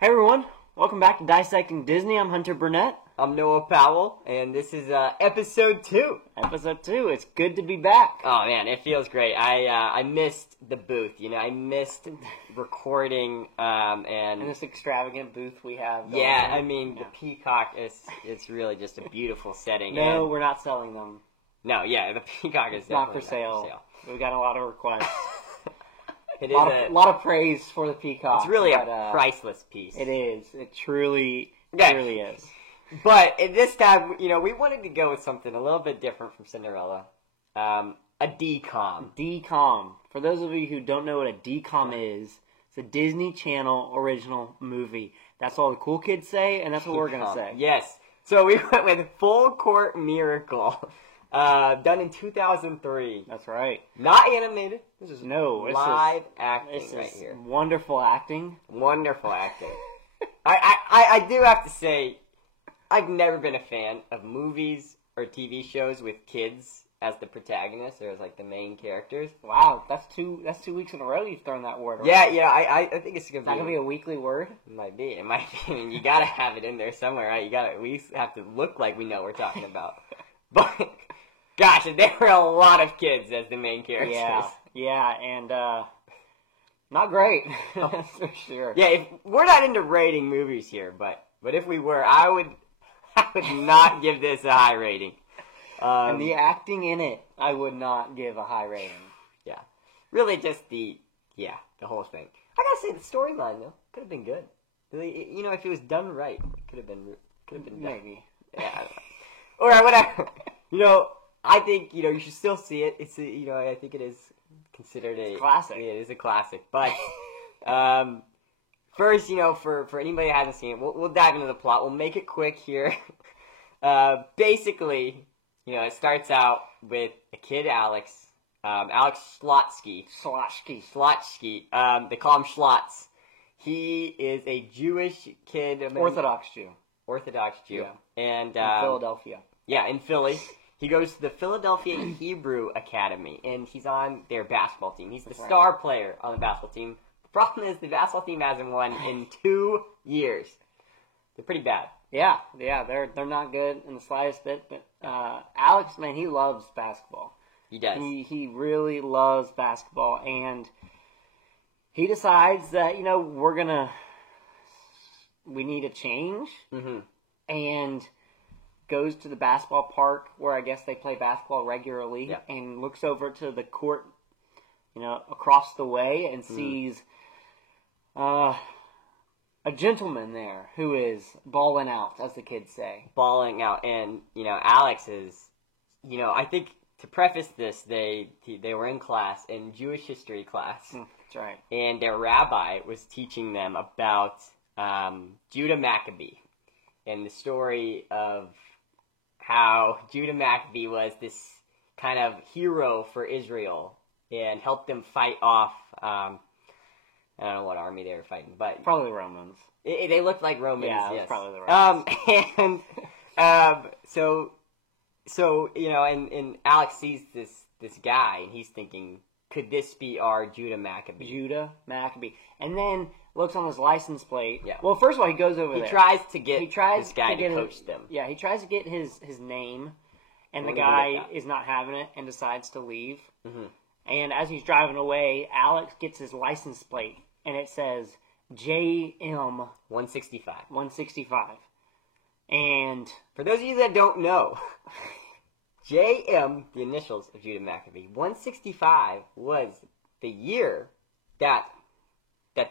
Hey everyone, welcome back to Dissecting Disney. I'm Hunter Burnett. I'm Noah Powell, and this is episode 2. Episode 2. It's good to be back. Oh man, it feels great. I missed the booth. I missed recording And this extravagant booth we have. Going on. the Peacock it's really just a beautiful setting. No, and we're not selling them. the Peacock is It's not for definitely sale. not for sale. We got a lot of requests. It A is lot of praise for the Peacock. it's really but, a priceless piece. It is. It truly Yeah. is. But at this time, we wanted to go with something a little bit different from Cinderella. A DCOM. DCOM. For those of you who don't know what a DCOM is, it's a Disney Channel original movie. That's all the cool kids say, and that's what we're going to say. Yes. So we went with Full Court Miracle, done in 2003. That's right. Not animated. This is live acting This right is here. wonderful acting. Wonderful acting. I do have to say, I've never been a fan of movies or TV shows with kids as the protagonists or as like the main characters. Wow, that's two weeks in a row you've thrown that word around. Yeah. I think it's Is that gonna be a weekly word? It might be. It might be. I mean, you gotta have it in there somewhere, right? You gotta at least have to look like we know what we're talking about. But gosh, there were a lot of kids as the main characters. Yeah, and not great. That's for sure. Yeah, we're not into rating movies here, but if we were, I would not give this a high rating. And the acting in it, I would not give a high rating. Yeah, really, just the whole thing. I gotta say, the storyline though could have been good. If it was done right, it could have been done. Maybe. Yeah, I don't know. Or whatever. I think you should still see it. It's I think it is considered a classic. Yeah, it is a classic. But first, for anybody who hasn't seen it, we'll dive into the plot. We'll make it quick here. Basically, it starts out with a kid, Alex Slotsky. Slotsky. They call him Schlotz. He is a Jewish kid. Orthodox Jew. Yeah. And in Philadelphia. Yeah, in Philly. He goes to the Philadelphia Hebrew Academy, and he's on their basketball team. He's the star player on the basketball team. The problem is the basketball team hasn't won in 2 years. They're pretty bad. Yeah, they're not good in the slightest bit. But Alex, man, he loves basketball. He does. He really loves basketball, and he decides that we need a change, and goes to the basketball park where I guess they play basketball regularly, and looks over to the court, across the way, and sees a gentleman there who is balling out, as the kids say. Balling out, and Alex is, I think to preface this, they were in class, in Jewish history class. That's right. And their rabbi was teaching them about Judah Maccabee and the story of how Judah Maccabee was this kind of hero for Israel and helped them fight off, I don't know what army they were fighting, but Probably Romans. They looked like Romans, Yeah, it was yes. probably the Romans. And Alex sees this guy, and he's thinking, could this be our Judah Maccabee? Judah Maccabee. And then looks on his license plate. Yeah. Well, first of all, he goes over there. He tries to get this guy to coach them. Yeah, he tries to get his name, and the What do you guy think of that? is not having it and decides to leave. Mm-hmm. And as he's driving away, Alex gets his license plate, and it says JM 165. 165. And For those of you that don't know, JM, the initials of Judah Maccabee, 165 was the year that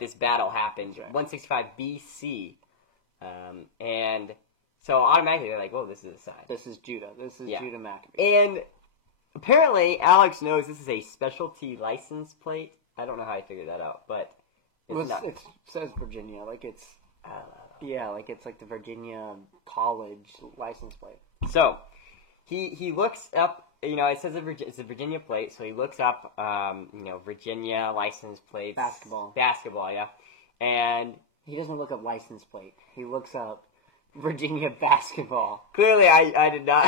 this battle happened, right. 165 BC. And so automatically they're like, whoa, this is a sign. this is Judah. This is Yeah. Judah Maccabee. And apparently Alex knows this is a specialty license plate. I don't know how I figured that out, but it's not. It says Virginia, like it's I don't know. yeah, like it's like the Virginia College license plate. So he looks up. It says it's a Virginia plate, so he looks up. Virginia license plates. Basketball, yeah. And he doesn't look up license plate. He looks up Virginia basketball. Clearly, I did not.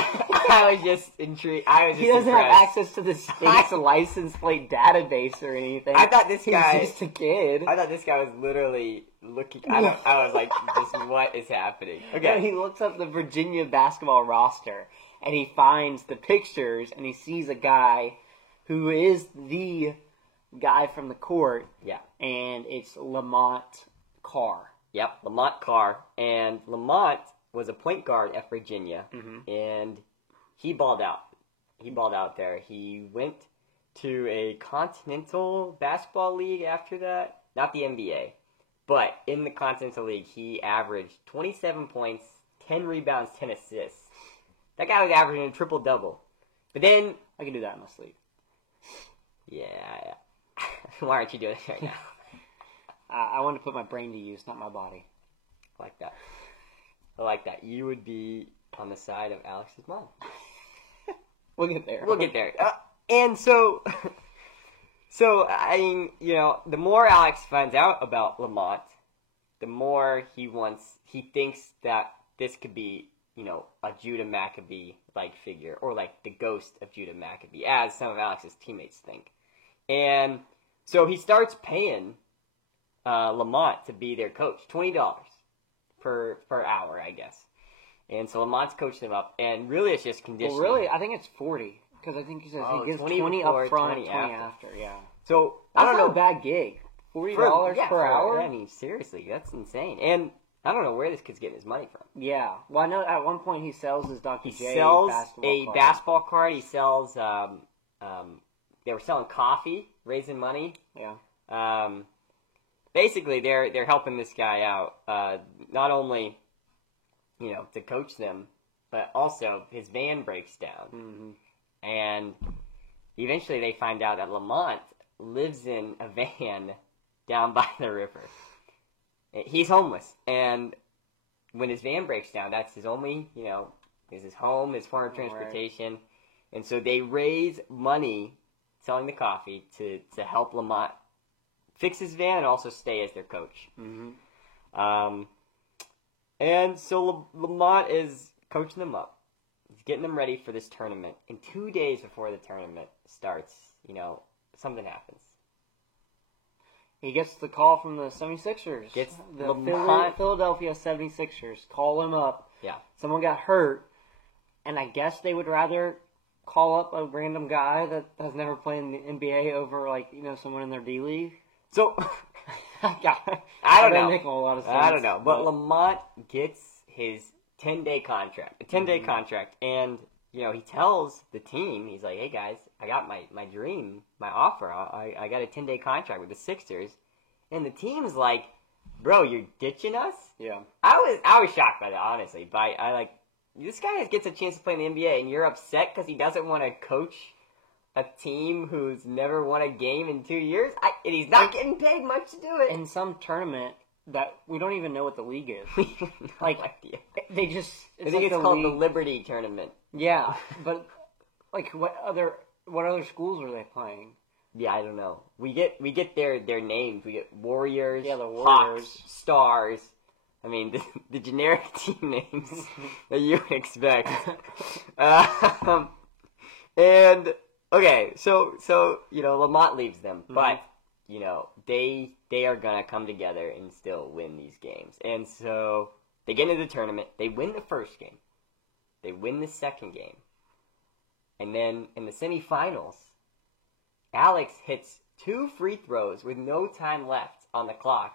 I was just intrigued. He doesn't have access to the state's license plate database or anything. I thought this guy... He's just a kid. I thought this guy was literally looking... I was like, just what is happening? Okay. And he looks up the Virginia basketball roster, and he finds the pictures, and he sees a guy who is the guy from the court. Yeah. And it's Lamont Carr. Yep, Lamont Carr. And Lamont was a point guard at Virginia, and he balled out. He balled out there. He went to a Continental Basketball League after that. Not the NBA. But in the Continental League, he averaged 27 points, 10 rebounds, 10 assists. That guy was averaging a triple-double. But then... I can do that in my sleep. Yeah. Why aren't you doing it right now? I want to put my brain to use, not my body. I like that. I like that. You would be on the side of Alex's mom. We'll get there. We'll get there. And so, I mean, you know, the more Alex finds out about Lamont, the more he thinks that this could be, you know, a Judah Maccabee-like figure, or like the ghost of Judah Maccabee, as some of Alex's teammates think. And so he starts paying Lamont to be their coach, $20 per hour, I guess. And so Lamont's coaching him up, and really it's just conditioning. Well, really, I think it's 40, because I think he says he gives 20 up front and 20 after. Yeah. So I don't know, a bad gig. $40 per hour. I mean, seriously, that's insane. And I don't know where this kid's getting his money from. Yeah. Well, I know at one point he sells his Dr. J basketball card. He sells. They were selling coffee, raising money. Yeah. Basically, they're helping this guy out, not only, you know, to coach them, but also his van breaks down, and eventually they find out that Lamont lives in a van down by the river. He's homeless, and when his van breaks down, that's his only, you know, is his home, his form of transportation, right. And so they raise money selling the coffee to help Lamont fix his van and also stay as their coach. And so Lamont is coaching them up. He's getting them ready for this tournament. And 2 days before the tournament starts, you know, something happens. He gets the call from the 76ers. Gets the Lamont... Philadelphia 76ers. Call him up. Yeah. Someone got hurt. And I guess they would rather call up a random guy that has never played in the NBA over, like, you know, someone in their D-League. So, I don't know. Make a lot of sense. I don't know. But Lamont gets his 10-day contract. A 10-day contract. And, you know, he tells the team, he's like, hey, guys, I got my dream, my offer. I got a 10-day contract with the Sixers. And the team's like, bro, you're ditching us? Yeah. I was shocked by that, honestly. This guy gets a chance to play in the NBA, and you're upset because he doesn't want to coach a team who's never won a game in 2 years? And he's not getting paid much to do it. In some tournament that we don't even know what the league is. No idea. They just... I think it's called the Liberty Tournament. Yeah, but like what other schools are they playing? Yeah, I don't know. We get their names. We get Warriors, the Warriors, Hawks, Stars. I mean, the generic team names that you would expect. And okay, so you know, Lamont leaves them, but you know, they are gonna come together and still win these games. And so they get into the tournament. They win the first game. They win the second game. And then in the semifinals, Alex hits 2 free throws with no time left on the clock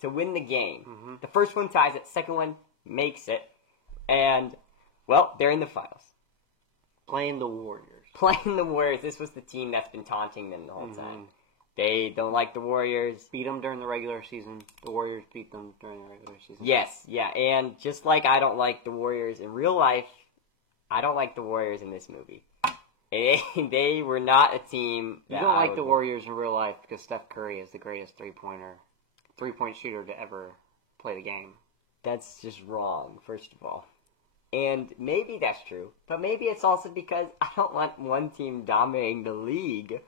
to win the game. The first one ties it, second one makes it, and, well, they're in the finals. Playing the Warriors. This was the team that's been taunting them the whole time. They don't like the Warriors. Beat them during the regular season. The Warriors beat them during the regular season. Yes, yeah, and just like I don't like the Warriors in real life, I don't like the Warriors in this movie. They were not a team that You don't like the Warriors in real life because Steph Curry is the greatest three-point shooter to ever play the game. That's just wrong, first of all. And maybe that's true, but maybe it's also because I don't want one team dominating the league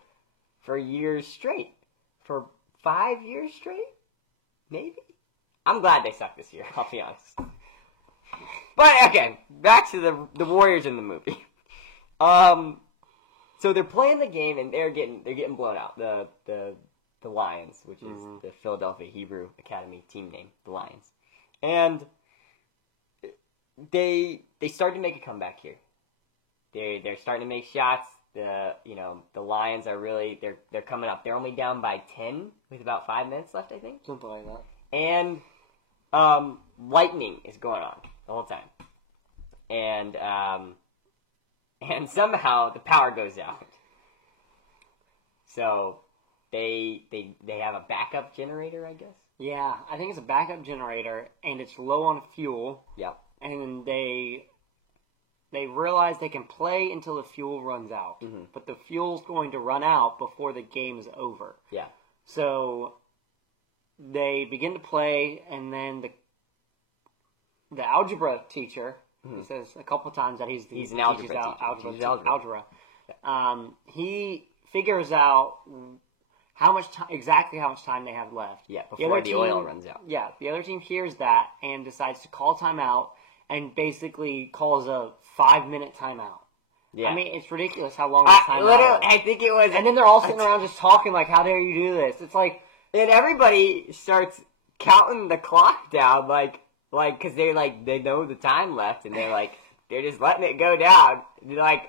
for years straight. For 5 years straight? Maybe? I'm glad they suck this year, I'll be honest. But again, back to the Warriors in the movie. So they're playing the game and they're getting blown out. The Lions, which is the Philadelphia Hebrew Academy team name, the Lions, and they start to make a comeback here. They're starting to make shots. The Lions are really they're coming up. They're only down by 10 with about 5 minutes left, I think. Something like that. And lightning is going on the whole time. And somehow the power goes out. So they have a backup generator, I guess. Yeah, I think it's a backup generator, and it's low on fuel. Yep. And they realize they can play until the fuel runs out. Mm-hmm. But the fuel's going to run out before the game is over. Yeah. So they begin to play, and then the algebra teacher, he says a couple of times that he an algebra teacher. Algebra. He figures out exactly how much time they have left. Yeah, before the oil runs out. Yeah, the other team hears that and decides to call timeout and basically calls a 5-minute timeout. Yeah. I mean, it's ridiculous how long this timeout is. I think it was... And then they're all sitting around just talking like, how dare you do this? It's like... And everybody starts counting the clock down, because they know the time left, and they're just letting it go down. They're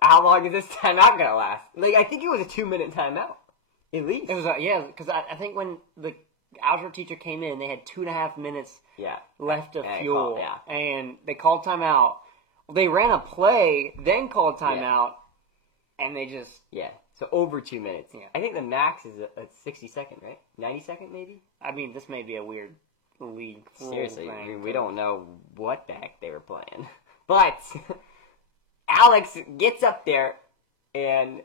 how long is this timeout gonna last? I think it was a 2-minute timeout, at least. It was, because I think when the algebra teacher came in, they had 2.5 minutes left of fuel, and they called timeout. Well, they ran a play, then called timeout, and they just... Yeah, so over 2 minutes. Yeah. I think the max is a 60-second, right? 90-second, maybe? I mean, this may be a weird league. Seriously, I mean, we don't know what the heck they were playing. But Alex gets up there and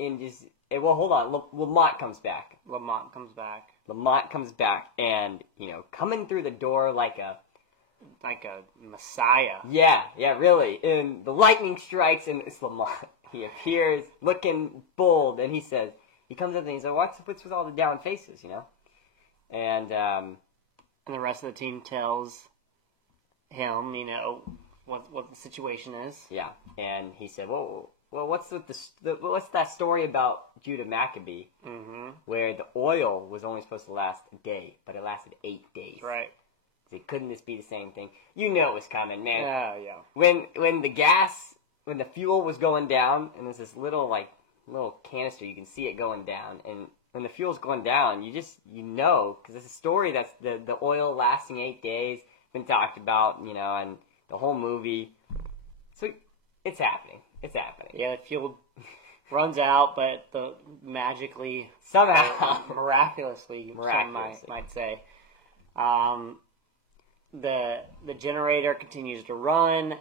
just... Well, hold on. Lamont comes back. Lamont comes back and, coming through the door like a messiah. Yeah, really. And the lightning strikes and it's Lamont. He appears looking bold and he comes up and he says, what's with all the down faces, And the rest of the team tells him, what the situation is. Yeah, and he said, well, what's that story about Judah Maccabee, where the oil was only supposed to last a day, but it lasted 8 days. Right. So couldn't this be the same thing? You know it was coming, man. Yeah. When the fuel was going down, and there's this little canister, you can see it going down, and when the fuel's going down, because it's a story that's the oil lasting 8 days, been talked about, and the whole movie. So it's happening. Yeah, the fuel runs out, but magically, somehow, miraculously, some might say, the generator continues to run,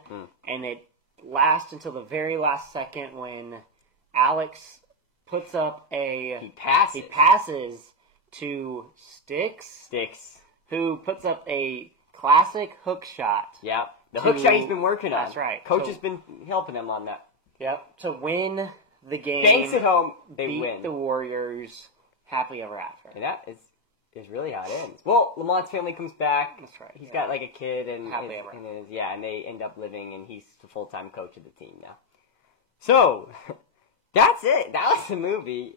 and it lasts until the very last second when Alex puts up he passes to Sticks, who puts up a classic hook shot. Yep. The hook shot he's been working on. That's right. Coach has been helping him on that. Yep. To win the game. Banks at home, they beat win. The Warriors happily ever after. And that is really how it ends. Well, Lamont's family comes back. That's right. He's got a kid and happily ever. And they end up living, and he's the full-time coach of the team now. So that's it. That was the movie.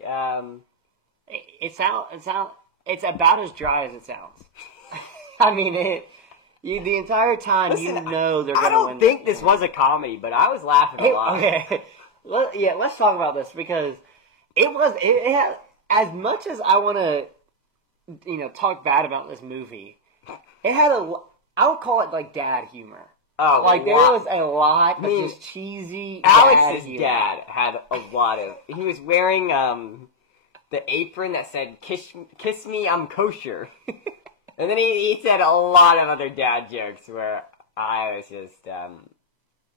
It's about as dry as it sounds. I mean the entire time. Listen, they're going to win. I don't think this was a comedy, but I was laughing a lot. Okay, let's talk about this because it had, as much as I want to, talk bad about this movie, it had I would call it dad humor. Oh, there was a lot of just cheesy. Alex's dad had a lot of. He was wearing the apron that said "Kiss me, I'm kosher." And then he said a lot of other dad jokes where I was just, they're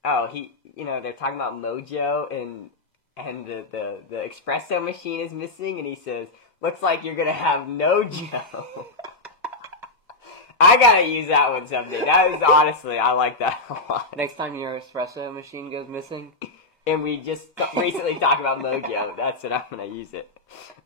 talking about Mojo and the espresso machine is missing, and he says, looks like you're gonna have no Joe. I gotta use that one someday. That is honestly, I like that a lot. Next time your espresso machine goes missing, and we just recently talked about Mojo, that's when I'm gonna use it.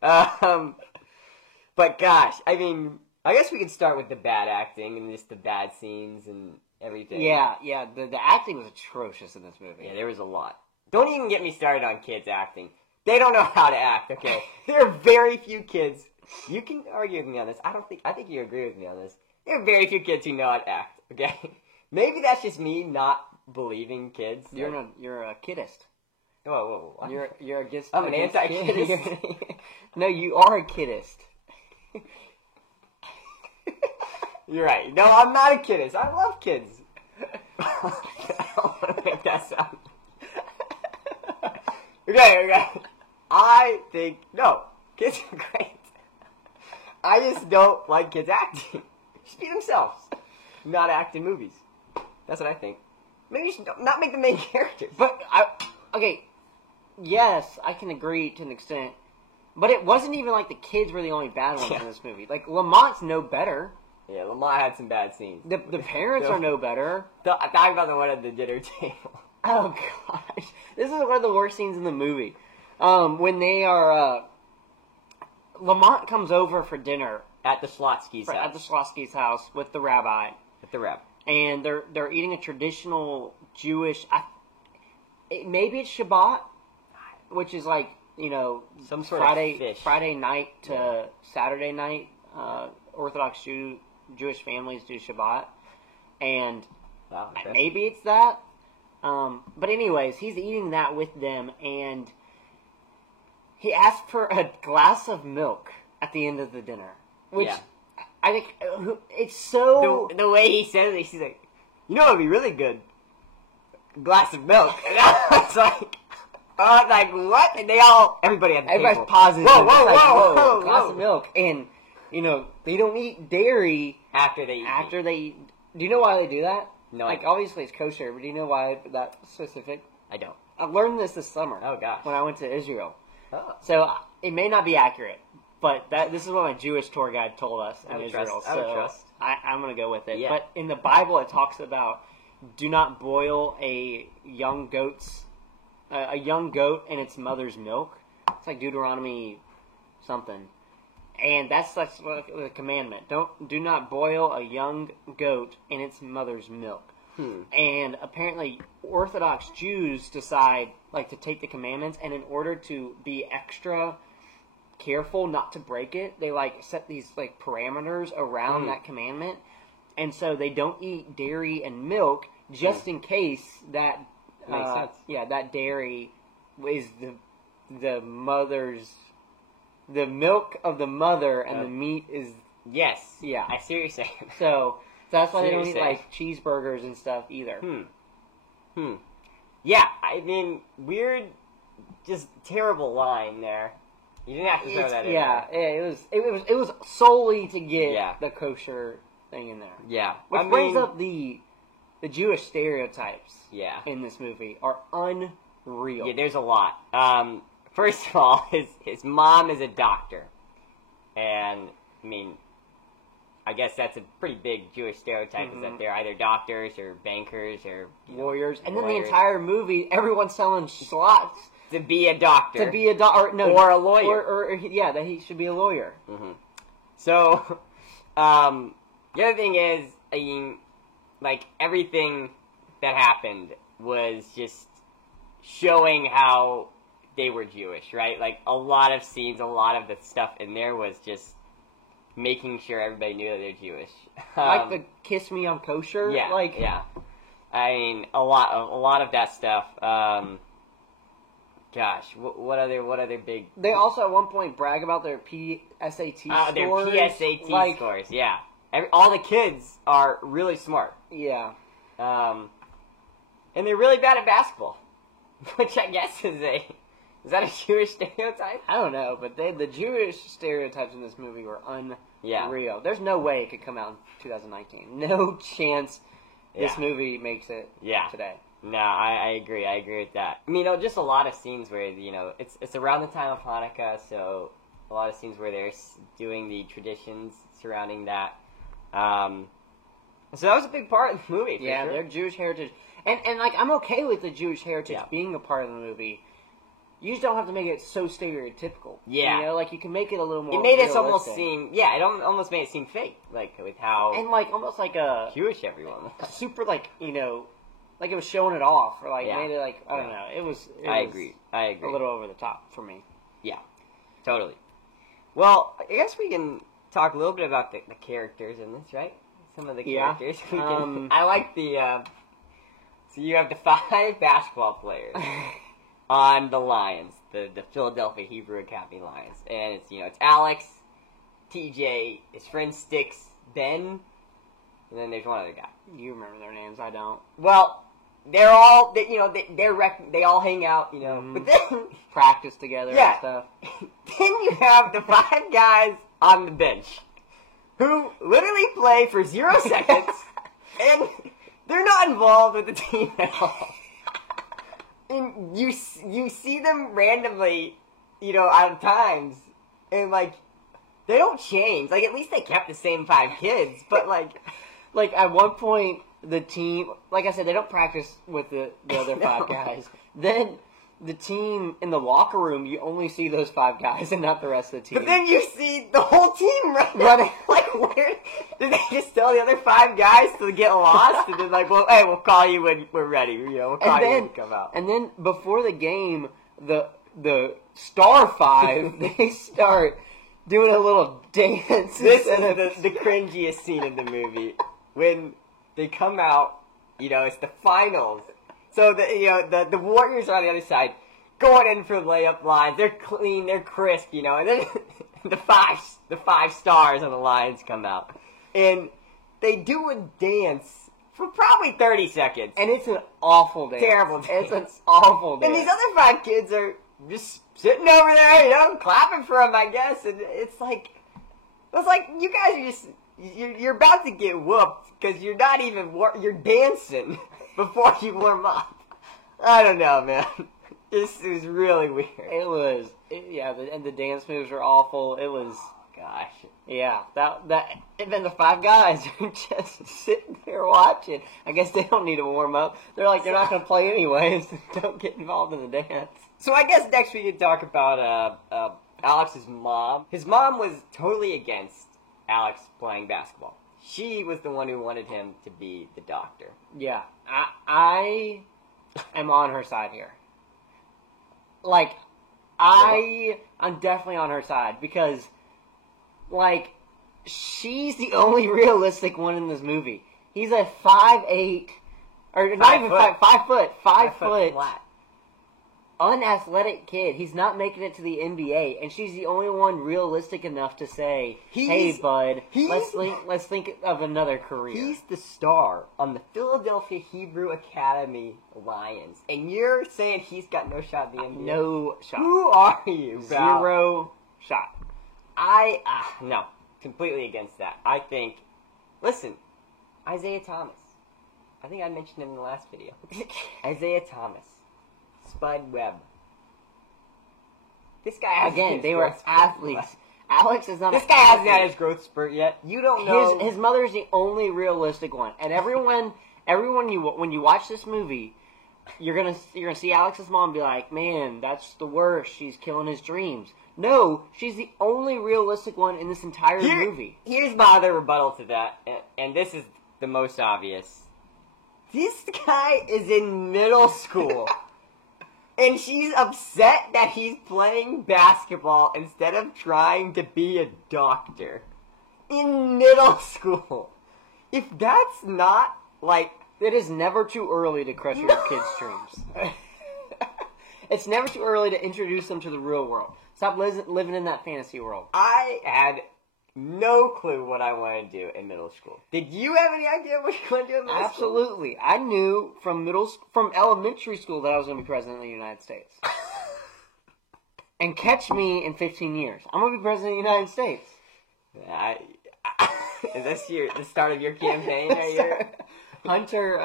But gosh, I mean, I guess we could start with the bad acting and just the bad scenes and everything. Yeah. The acting was atrocious in this movie. Yeah, there was a lot. Don't even get me started on kids acting. They don't know how to act, okay? There are very few kids. You can argue with me on this. I think you agree with me on this. There are very few kids who know how to act, okay? Maybe that's just me not believing kids. You're a kidist. Whoa. What? You're against. I'm an anti-kidist. No, you are a kidist. You're right. No, I'm not a kidist. I love kids. I don't want to make that sound. Okay. I think, no, kids are great. I just don't like kids acting. Just be themselves. Not act in movies. That's what I think. Maybe you should not make the main characters. But, yes, I can agree to an extent. But it wasn't even like the kids were the only bad ones in this movie. Like, Lamont's no better. Yeah, Lamont had some bad scenes. The parents are no better. I'm talking about the one at the dinner table. Oh, gosh. This is one of the worst scenes in the movie. When they are, Lamont comes over for dinner. At the Schlotsky's house. At the Schlotsky's house with the rabbi. With the rabbi. And they're eating a traditional Jewish, maybe it's Shabbat, which is like, some sort Friday, of fish. Friday night to Saturday night. Orthodox Jewish families do Shabbat. And maybe it's that. But anyways, he's eating that with them, and he asked for a glass of milk at the end of the dinner. Which, I think, it's so... The way he said it, he's like, it would be really good. A glass of milk. And I was like, what? And everybody at the Everybody's table. pausing. Whoa, glass of milk. And, they don't eat dairy... After they eat. Do you know why they do that? No. Like, obviously it's kosher, but do you know why that's specific? I don't. I learned this summer. Oh, gosh. When I went to Israel. Oh. So, it may not be accurate, but this is what my Jewish tour guide told us in Israel. I would trust. I'm going to go with it. Yeah. But in the Bible, it talks about do not boil a young goat in its mother's milk. It's like Deuteronomy something. And that's the commandment. Do not boil a young goat in its mother's milk. And apparently, Orthodox Jews decide to take the commandments, and in order to be extra careful not to break it, they set these parameters around that commandment, and so they don't eat dairy and milk just in case that makes sense. that dairy is the mother's. The milk of the mother and the meat is... Yes. Yeah. I see what you're saying. So that's why they don't eat, cheeseburgers and stuff either. Yeah, I mean, weird, just terrible line there. You didn't have to throw that in there. It was solely to get the kosher thing in there. Yeah. Which brings up the Jewish stereotypes in this movie are unreal. Yeah, there's a lot. First of all, his mom is a doctor. And, I mean, I guess that's a pretty big Jewish stereotype, is that they're either doctors or bankers or... Lawyers. And then the entire movie, everyone's selling slots. To be a doctor. To be a doctor. No, or a lawyer. Or that he should be a lawyer. So, the other thing is, I mean, everything that happened was just showing how... they were Jewish, right? A lot of scenes, a lot of the stuff in there was just making sure everybody knew that they're Jewish. The kiss me I'm kosher? Yeah, yeah. I mean, a lot of that stuff. Gosh, what other big... They also at one point brag about their PSAT scores. Their PSAT scores, yeah. All the kids are really smart. Yeah. And they're really bad at basketball. Which I guess is that a Jewish stereotype? I don't know, but the Jewish stereotypes in this movie were unreal. There's no way it could come out in 2019. No chance this movie makes it today. No, I agree. I agree with that. I mean, just a lot of scenes where, it's around the time of Hanukkah, so a lot of scenes where they're doing the traditions surrounding that. So that was a big part of the movie, their Jewish heritage. And I'm okay with the Jewish heritage being a part of the movie. you just don't have to make it so stereotypical. Yeah. You know, like, you can make it a little more It made realistic. it almost seem, it almost made it seem fake, like, with how... And, like, almost like a... Jewish everyone was. Super, like, you know, like it was showing it off, or, like, Yeah. made it, like, I don't know. It was I agree. a little over the top for me. Yeah, totally. Well, I guess we can talk a little bit about the characters in this, right? Some of the characters. I like the... so you have the 5 basketball players on the Lions, the Philadelphia Hebrew Academy Lions. And it's, it's Alex, TJ, his friend Sticks, Ben, and then there's one other guy. You remember their names, I don't. Well, they're all, they all hang out, but then... Practice together and stuff. Then you have the 5 guys on the bench who literally play for 0 seconds, and they're not involved with the team at all. And you see them randomly, at times, and, like, they don't change. Like, at least they kept the same 5 kids, but, like, at one point, the team, like I said, they don't practice with the other 5 guys. Then the team in the locker room, you only see those 5 guys and not the rest of the team. But then you see the whole team running. Like, where did they just tell the other 5 guys to get lost? And then, like, well, hey, we'll call you when we're ready. We'll call you when you come out. And then before the game, the star 5, they start doing a little dance. This is the cringiest scene in the movie. When they come out, it's the finals. So the Warriors are on the other side, going in for layup lines. They're clean, they're crisp, and then the five stars on the Lions come out, and they do a dance for probably 30 seconds, and it's an awful dance. Terrible dance. It's an awful dance. And these other 5 kids are just sitting over there, clapping for them, I guess, and it's like you guys are just you're about to get whooped because you're not even you're dancing before you warm up. I don't know, man. This was really weird. It was, and the dance moves were awful. It was, gosh, yeah. And then the 5 guys are just sitting there watching. I guess they don't need to warm up. They're like, they're not going to play anyways. Don't get involved in the dance. So I guess next we could talk about Alex's mom. His mom was totally against Alex playing basketball. She was the one who wanted him to be the doctor. Yeah, I am on her side here. Like, I'm definitely on her side because, like, she's the only realistic one in this movie. He's a 5'8", or not even 5 foot, 5 foot flat, unathletic kid. He's not making it to the NBA, and she's the only one realistic enough to say, "Hey, bud, let's think of another career." He's the star on the Philadelphia Hebrew Academy Lions, and you're saying he's got no shot at the NBA? No shot. Who are you? Zero shot. No, completely against that. I think, listen, Isaiah Thomas. I think I mentioned him in the last video. Isaiah Thomas. Spud Webb. This guy has they were athletes. Alex is not. This guy hasn't had his growth spurt yet. You don't know. His mother's the only realistic one, and everyone when you watch this movie, you're gonna see Alex's mom be like, "Man, that's the worst. She's killing his dreams." No, she's the only realistic one in this entire movie. Here's my other rebuttal to that, and this is the most obvious. This guy is in middle school. And she's upset that he's playing basketball instead of trying to be a doctor. In middle school. If that's not, like... It is never too early to crush your kids' dreams. It's never too early to introduce them to the real world. Stop living in that fantasy world. I had no clue what I wanted to do in middle school. Did you have any idea what you wanted to do in middle school? Absolutely. I knew from elementary school that I was going to be president of the United States. And catch me in 15 years. I'm going to be president of the United States. Is this the start of your campaign right here? Hunter,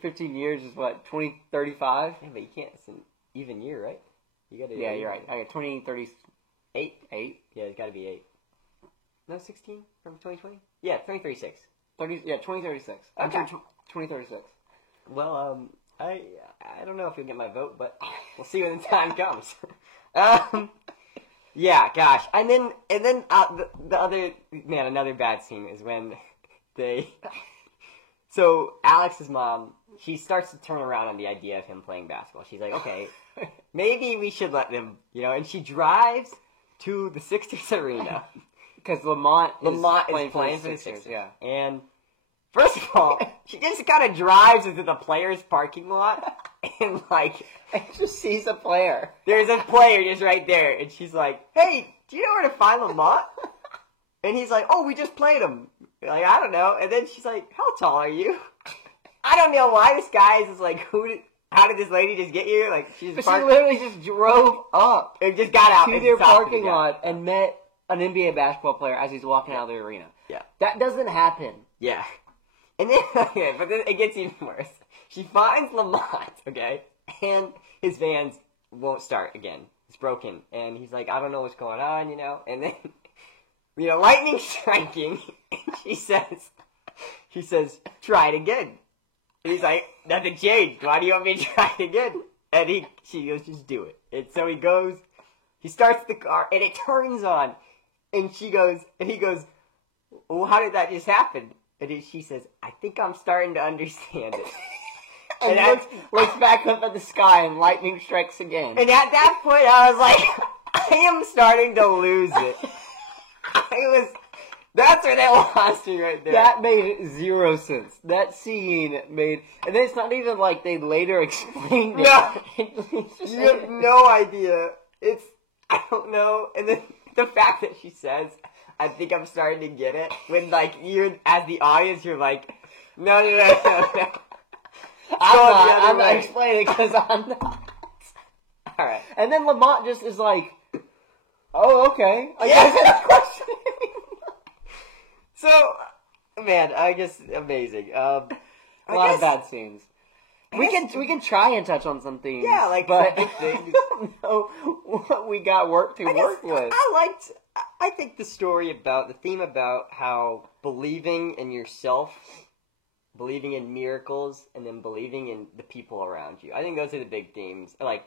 15 years is what, 2035? Yeah, but you can't, it's an even year, right? You got to. Yeah, you're right. I got 2038. 8? Yeah, it's got to be 8. No, 16 from 2020? Yeah, 2036. 2036. Okay. 2036. Well, I don't know if you'll get my vote, but we'll see when the time comes. Yeah, gosh. And then the other, man, another bad scene is when so Alex's mom, she starts to turn around on the idea of him playing basketball. She's like, okay, maybe we should let them, and she drives to the Sixers arena. Because Lamont is playing for the Sixers. Yeah. And first of all, she just kind of drives into the players' parking lot and just sees a player. There's a player just right there, and she's like, "Hey, do you know where to find Lamont?" And he's like, "Oh, we just played him." Like, I don't know. And then she's like, "How tall are you?" I don't know why this guy is just like, how did this lady just get here? Like, she literally just drove up and just got out to their parking lot and met an NBA basketball player as he's walking out of the arena. Yeah, that doesn't happen. Yeah. And then, okay, but then it gets even worse. She finds Lamont, okay, and his vans won't start again. It's broken. And he's like, I don't know what's going on, And then, lightning striking. And she says, try it again. And he's like, nothing changed. Why do you want me to try it again? And she goes, just do it. And so he starts the car, and it turns on. And he goes, well, how did that just happen? And she says, I think I'm starting to understand it. And looks back up at the sky and lightning strikes again. And at that point, I was like, I am starting to lose it. That's where they lost me right there. That made zero sense. That scene made, and then it's not even like they later explained it. No. You have no idea. I don't know. And then the fact that she says, I think I'm starting to get it. When, you're, as the audience, you're like, no. I'm not explaining because I'm not. Alright. And then Lamont just is like, oh, okay. I guess that's questioning. So, man, I guess amazing. A lot of bad scenes. We can try and touch on some things. Yeah, but some big things. I don't know what we got work with. I think the theme about how believing in yourself, believing in miracles, and then believing in the people around you. I think those are the big themes. The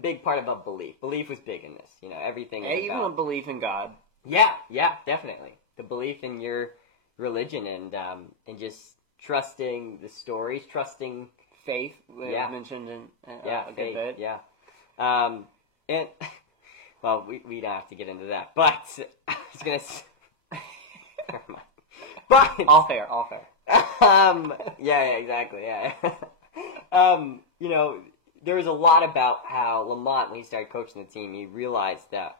big part about belief. Belief was big in this. Everything. Yeah, even a belief in God. Yeah, definitely. The belief in your religion and just trusting the stories, trusting faith. Mentioned in a good bit. Yeah. And well, we don't have to get into that, but I was gonna. Never mind. But all fair. Yeah, exactly. Yeah. There was a lot about how Lamont, when he started coaching the team, he realized that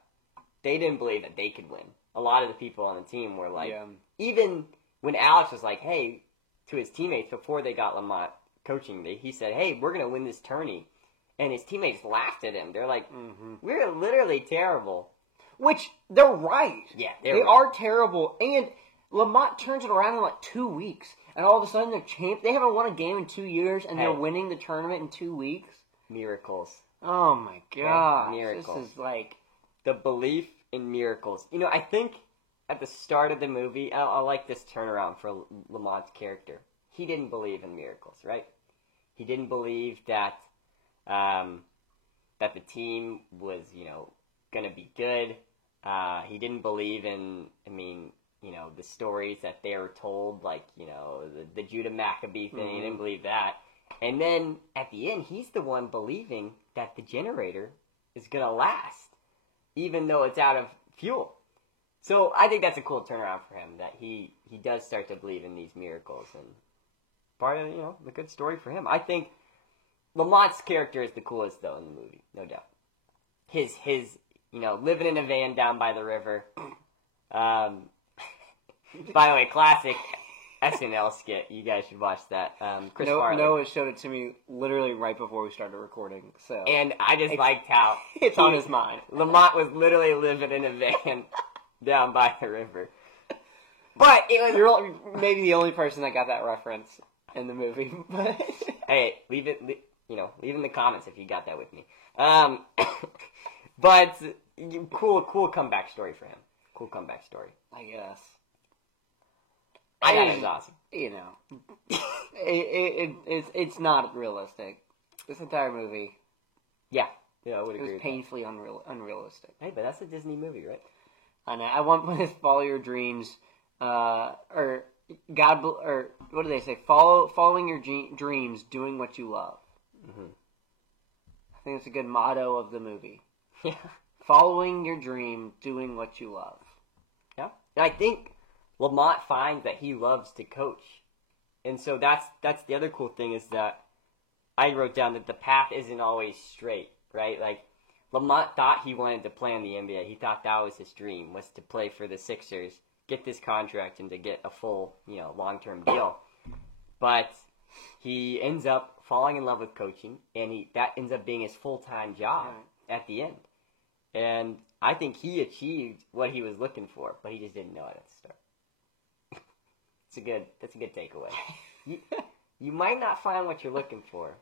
they didn't believe that they could win. A lot of the people on the team were like, even when Alex was like, hey, to his teammates before they got Lamont coaching, he said, hey, we're going to win this tourney. And his teammates laughed at him. They're like, we're literally terrible. Which, they're right. Yeah, they are terrible. And Lamont turns it around in 2 weeks. And all of a sudden, they're champ. They haven't won a game in 2 years, and they're winning the tournament in 2 weeks. Miracles. Oh, my God. Miracles. This is the belief in miracles. I think at the start of the movie, I like this turnaround for Lamont's character. He didn't believe in miracles, right? He didn't believe that that the team was, going to be good. He didn't believe in, the stories that they were told, the Judah Maccabee thing. He didn't believe that. And then at the end, he's the one believing that the generator is going to last, even though it's out of fuel. So I think that's a cool turnaround for him, that he does start to believe in these miracles, and part of, the good story for him. I think Lamont's character is the coolest, though, in the movie, no doubt. His living in a van down by the river. By the way, classic SNL skit. You guys should watch that. Chris Farley. Noah showed it to me literally right before we started recording. And I just liked how it's on his mind. Lamont was literally living in a van down by the river. But it was... You're maybe the only person that got that reference in the movie. But hey, leave in the comments if you got that with me. But cool comeback story for him. Cool comeback story. I guess. I thought it was awesome. You know, it's not realistic. This entire movie. Yeah, I would agree. It was painfully unrealistic. Hey, but that's a Disney movie, right? I know. I want to follow your dreams, or God, or what do they say? Following your dreams, doing what you love. Mm-hmm. I think it's a good motto of the movie. Yeah. Following your dream, doing what you love. Yeah. And I think Lamont finds that he loves to coach. And so that's the other cool thing is that I wrote down that the path isn't always straight, right? Like, Lamont thought he wanted to play in the NBA. He thought that was his dream, was to play for the Sixers, get this contract, and to get a full, long-term deal. But he ends up falling in love with coaching, and that ends up being his full-time job at the end. And I think he achieved what he was looking for, but he just didn't know it at the start. That's a good takeaway. You might not find what you're looking for,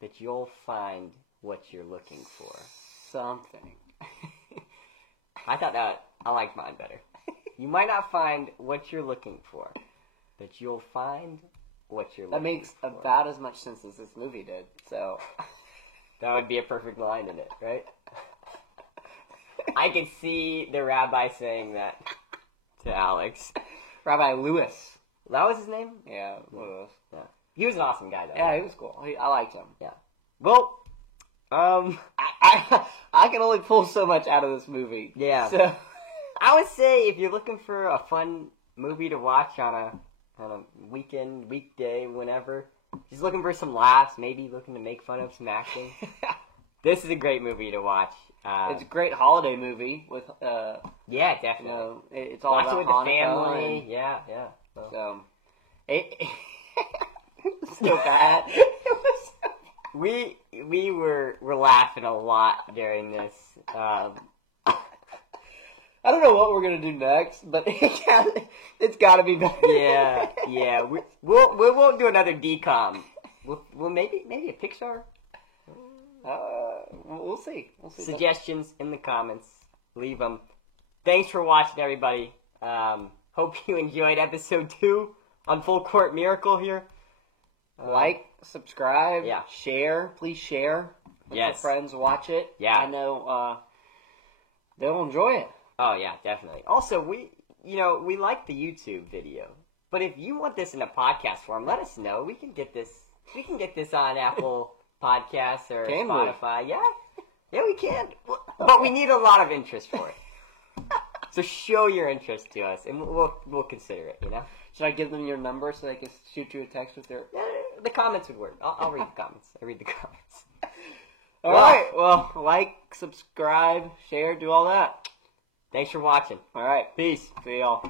but you'll find what you're looking for. Something. I liked mine better. You might not find what you're looking for, but you'll find what you're looking for. That makes about as much sense as this movie did, so... That would be a perfect line in it, right? I could see the rabbi saying that to Alex. Rabbi Lewis. That was his name? Yeah, Lewis. Yeah. He was an awesome guy, though. Yeah, he was cool. I liked him. Yeah. Well, I can only pull so much out of this movie. Yeah. So I would say if you're looking for a fun movie to watch on a weekend, weekday, whenever, just looking for some laughs, maybe looking to make fun of some acting, this is a great movie to watch. It's a great holiday movie with yeah, definitely. It's all watch about it with the Hanukkah family. and, Yeah. So it was so bad. We were laughing a lot during this. I don't know what we're gonna do next, but it's got to be better. Yeah. We won't do another DCOM. We'll maybe a Pixar. We'll see. Suggestions in the comments. Leave them. Thanks for watching, everybody. Hope you enjoyed episode 2 on Full Court Miracle here. Like, subscribe, yeah. Share. Please share. Let your friends watch it. Yeah. I know they'll enjoy it. Oh, yeah, definitely. Also, we like the YouTube video. But if you want this in a podcast form, let us know. We can get this on Apple Podcasts or Spotify. Yeah, we can. But we need a lot of interest for it. So show your interest to us, and we'll consider it. Should I give them your number so they can shoot you a text with their? Yeah, the comments would work. I'll read the comments. I read the comments. All right. Well, like, subscribe, share, do all that. Thanks for watching. All right. Peace. See y'all.